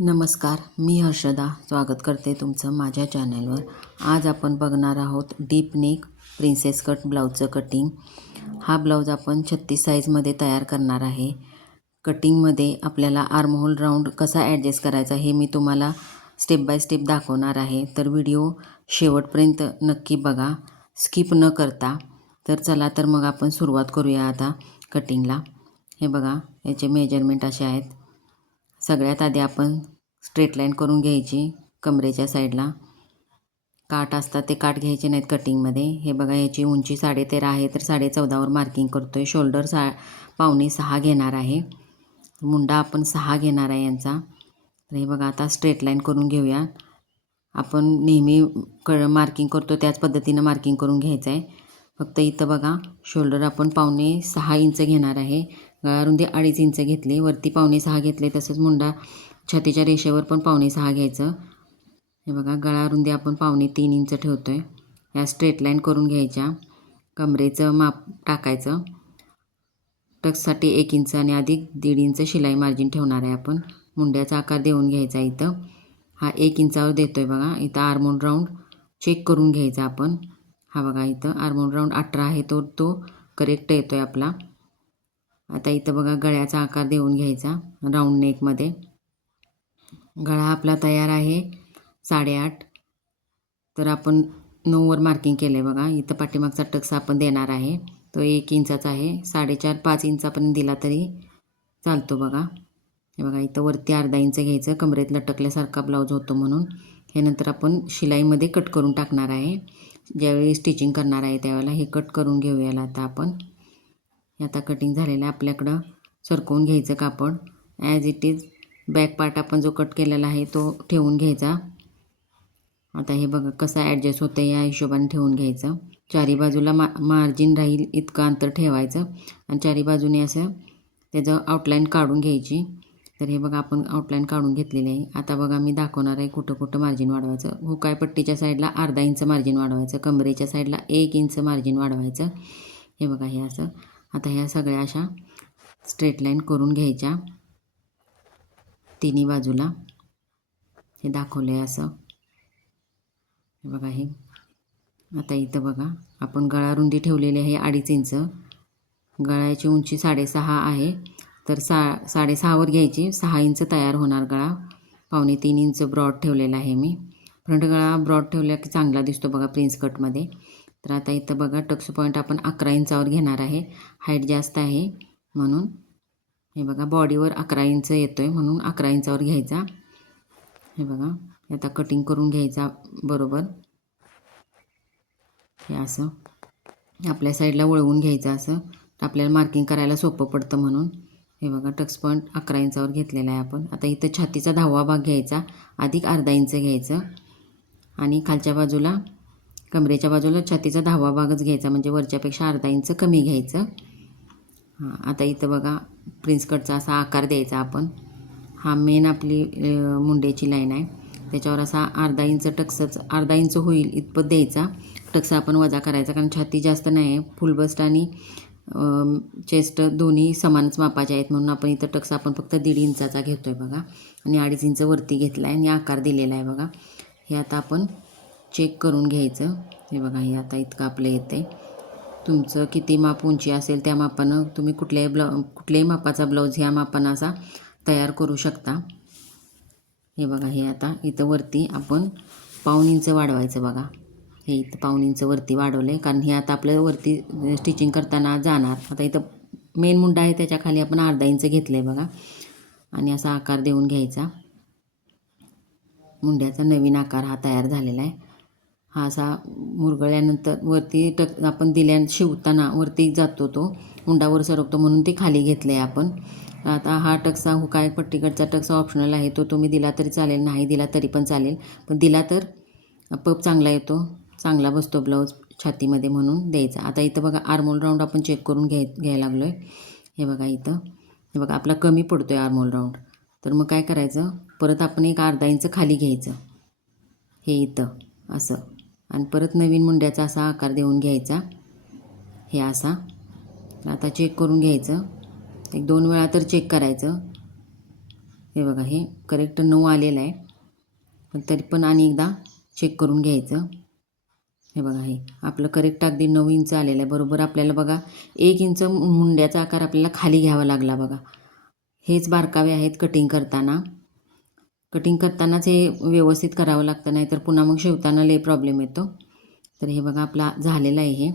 नमस्कार, मी हर्षदा स्वागत करते तुमचं माझ्या चॅनलवर. आज आपण बघणार आहोत डीप नेक प्रिन्सेस कट ब्लाऊजचं कटिंग. हा ब्लाऊज आपण 36 साईजमध्ये तयार करणार आहे. कटिंगमध्ये आपल्याला आर्महोल राऊंड कसा ॲडजस्ट करायचा हे मी तुम्हाला स्टेप बाय स्टेप दाखवणार आहे. तर व्हिडिओ शेवटपर्यंत नक्की बघा, स्किप न करता. तर चला तर मग आपण सुरुवात करूया आता कटिंगला. हे बघा, याचे मेजरमेंट असे आहेत. सगळ्यात आधी आपण स्ट्रेट लाईन करून घ्यायची. कमरेच्या साईडला काठ असतात ते काठ घ्यायचे नाहीत कटिंगमध्ये. हे बघा, याची उंची 13.5 आहे तर 14.5वर मार्किंग करतो आहे. शोल्डर 5.25 घेणार आहे. मुंडा आपण 6 घेणार आहे यांचा. तर हे बघा, आता स्ट्रेट लाईन करून घेऊया. आपण नेहमी मार्किंग करतो त्याच पद्धतीनं मार्किंग करून घ्यायचं आहे. फक्त इथं बघा, शोल्डर आपण 5.25 इंच घेणार आहे. गळारुंदी 2.5 इंच घेतली, वरती 5.25 घेतले. तसंच मुंडा छातीच्या रेषेवर पण 5.25 घ्यायचं. हे बघा, गळारुंदी आपण 3.25 इंच ठेवतो आहे. या स्ट्रेट लाईन करून घ्यायच्या. कमरेचं माप टाकायचं. टक्ससाठी 1 इंच आणि अधिक 1.5 इंच शिलाई मार्जिन ठेवणार आहे आपण. मुंड्याचा आकार देऊन घ्यायचा. इथं हा 1 इंचावर देतो आहे बघा. इथं आर्महोल राऊंड चेक करून घ्यायचा आपण. हा बघा, इथं आर्महोल राऊंड 18 आहे, तो करेक्ट येतो आहे आपला. आता इथं बघा, गळ्याचा आकार देऊन घ्यायचा राऊंड नेकमध्ये. गळा आपला तयार आहे 8.5. तर आपण 9वर मार्किंग केलं आहे बघा. इथं पाठीमागचा टक्स आपण देणार आहे, तो 1 इंचाचा आहे. 4.5-5 इंचापर्यंत दिला तरी चालतो बघा. हे बघा, इथं वरती 1/2 इंच घ्यायचं. कमरेत लटकल्यासारखा ब्लाऊज होतो म्हणून. हे नंतर आपण शिलाईमध्ये कट करून टाकणार आहे. ज्यावेळी स्टिचिंग करणार आहे त्यावेळेला हे कट करून घेऊया. आता आपण आता कटिंग झालेलं आहे. आपल्याकडं सरकवून घ्यायचं कापड. As it is back part आपण जो कट केलेला आहे तो ठेवून घ्यायचा. आता हे बघा कसं ॲडजस्ट होतं या हिशोबाने ठेवून घ्यायचं. चारी बाजूला मार्जिन राहील इतकं अंतर ठेवायचं आणि चारी बाजूने असं त्याचं आउटलाईन काढून घ्यायची. तर हे बघा, आपण आउटलाईन काढून घेतलेली आहे. आता बघा, मी दाखवणार आहे कुठं कुठं मार्जिन वाढवायचं. हुकाय पट्टीच्या साईडला 1/2 इंच मार्जिन वाढवायचं. कमरेच्या साईडला 1 इंच मार्जिन वाढवायचं. हे बघा, हे असं. आता ह्या सगळ्या अशा स्ट्रेट लाईन करून घ्यायच्या तिन्ही बाजूला. हे दाखवलं आहे असं. हे बघा, हे आता इथं बघा, आपण गळारुंदी ठेवलेली आहे 2.5 इंच. गळ्याची उंची 6.5 आहे. तर 6.5वर घ्यायची. 6 इंच तयार होणार गळा. 3.25 इंच ब्रॉड ठेवलेला आहे मी. फ्रंट गळा ब्रॉड ठेवला की चांगला दिसतो बघा प्रिन्स कटमध्ये. तर आता इथं बघा, टक्स पॉईंट आपण 11 इंचावर घेणार आहे. हाईट जास्त आहे म्हणून. हे बघा, बॉडीवर 11 इंच येतो आहे म्हणून 11 इंचावर घ्यायचा. हे बघा, आता कटिंग करून घ्यायचा बरोबर. हे असं आपल्या साईडला वळवून घ्यायचं असं, तर आपल्याला मार्किंग करायला सोपं पडतं म्हणून. हे बघा, टक्स पॉईंट 11 इंचावर घेतलेला आहे आपण. आता इथं छातीचा 10वा भाग घ्यायचा, अधिक 1/2 इंच घ्यायचं आणि खालच्या बाजूला कमरेच्या बाजूला छातीचा 10वा भागच घ्यायचा, म्हणजे वरच्यापेक्षा 1/2 इंच कमी घ्यायचं. हां, आता इथं बघा, प्रिन्स कटचा असा आकार द्यायचा आपण. हा मेन आपली मुंड्याची लाईन आहे, त्याच्यावर असा 1/2 इंच टक्सच 1/2 इंच होईल इतपत द्यायचा. टक्स आपण वजा करायचा, कारण छाती जास्त नाही आहे. फुल बस्ट आणि चेस्ट दोन्ही समानच मापाचे आहेत म्हणून आपण इथं टक्स आपण फक्त 1.5 इंचाचा घेतो आहे बघा. आणि 2.5 इंच वरती घेतला आहे आणि आकार दिलेला आहे बघा. हे आता आपण चेक करून घ्यायचं. हे बघा, हे आता इतकं आपलं येतं आहे. तुमचं किती माप उंची असेल त्या मापानं तुम्ही कुठल्याही मापाचा ब्लाऊज ह्या मापानं असा तयार करू शकता. हे बघा, हे आता इथं वरती आपण 1/4 इंच वाढवायचं बघा. हे इथं 1/4 इंच वरती वाढवलं आहे, कारण हे आता आपल्या वरती स्टिचिंग करताना जाणार. आता इथं मेन मुंडा आहे त्याच्या खाली आपण 1/2 इंच घेतलं आहे बघा. आणि असा आकार देऊन घ्यायचा. मुंड्याचा नवीन आकार हा तयार झालेला आहे. हा असा मुरगळल्यानंतर वरती आपण शिवताना वरती जातो, तो मुंडावर सरकतो म्हणून ते खाली घेतलं आहे आपण. आता हा टक्सा हुकाय पट्टीकडचा टक्सा ऑप्शनल आहे, तो तुम्ही दिला तरी चालेल, नाही दिला तरी पण चालेल. पण दिला तर पप चांगला येतो, चांगला बसतो ब्लाऊज छातीमध्ये म्हणून द्यायचा. आता इथं बघा, आर्महोल राऊंड आपण चेक करून घ्यायला लागलो आहे. हे बघा, इथं हे बघा, आपला कमी पडतो आहे आर्महोल राऊंड. तर मग काय करायचं, परत आपण एक 1/2 इंच खाली घ्यायचं. हे इथं असं, आणि परत नवीन मुंड्याचा असा आकार देऊन घ्यायचा. हे असा आता चेक करून घ्यायचं. 1-2 वेळा तर चेक करायचं. हे बघा हे करेक्ट 9 आलेलं आहे, पण तरी पण आणि एकदा चेक करून घ्यायचं. हे बघा हे आपलं करेक्ट अगदी 9 इंच आलेलं आहे. बरोबर आपल्याला बघा 1 इंच मुंड्याचा आकार आपल्याला खाली घ्यावा लागला बघा. हेच बारकावे आहेत कटिंग करताना. कटिंग करतानाच हे व्यवस्थित करावं लागतं, नाहीतर पुन्हा मग शिवताना लई प्रॉब्लेम येतो. तर हे बघा आपला झालेलं आहे हे.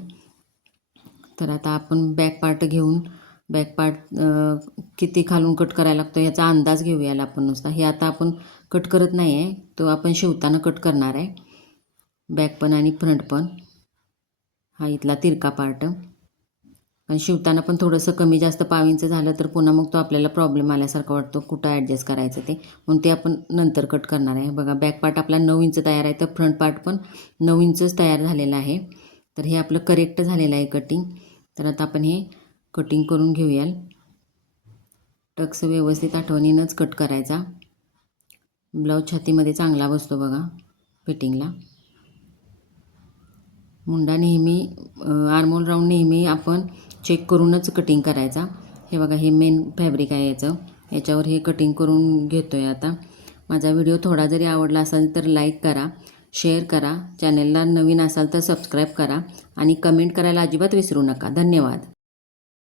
तर आता आपण बॅक पार्ट घेऊन बॅक पार्ट किती खालून कट करायला लागतो याचा अंदाज घेऊयाला आपण नुसता. हे आता आपण कट करत नाही आहे, तो आपण शिवताना कट करणार आहे, बॅक पण आणि फ्रंट पण. हा इथला तिरका पार्ट, पण शिवताना पण थोडंसं कमी जास्त पाव इंच झालं तर पुन्हा मग तो आपल्याला प्रॉब्लेम आल्यासारखं वाटतो, कुठं ॲडजस्ट करायचं ते, म्हणून ते आपण नंतर कट करणार आहे. बघा बॅक पार्ट आपला 9 इंच तयार आहे, तर फ्रंट पार्ट पण 9 इंचच तयार झालेला आहे. तर हे आपलं करेक्ट झालेलं आहे कटिंग. तर आता आपण हे कटिंग करून घेऊयाल. टक्स व्यवस्थित आठवणीनंच कट करायचा. ब्लाऊज छातीमध्ये चांगला बसतो बघा फिटिंगला. मुंडा नेहमी आर्महोल राऊंड नेहमी आपण चेक करूनच कटिंग करायचा. हे बघा हे मेन फॅब्रिक आहे याच्यावर हे कटिंग करून घेतो आहे आता. माझा व्हिडिओ थोडा जरी आवडला असेल तर लाईक करा, शेअर करा, चॅनलला नवीन असाल तर सबस्क्राईब करा आणि कमेंट करायला अजिबात विसरू नका. धन्यवाद.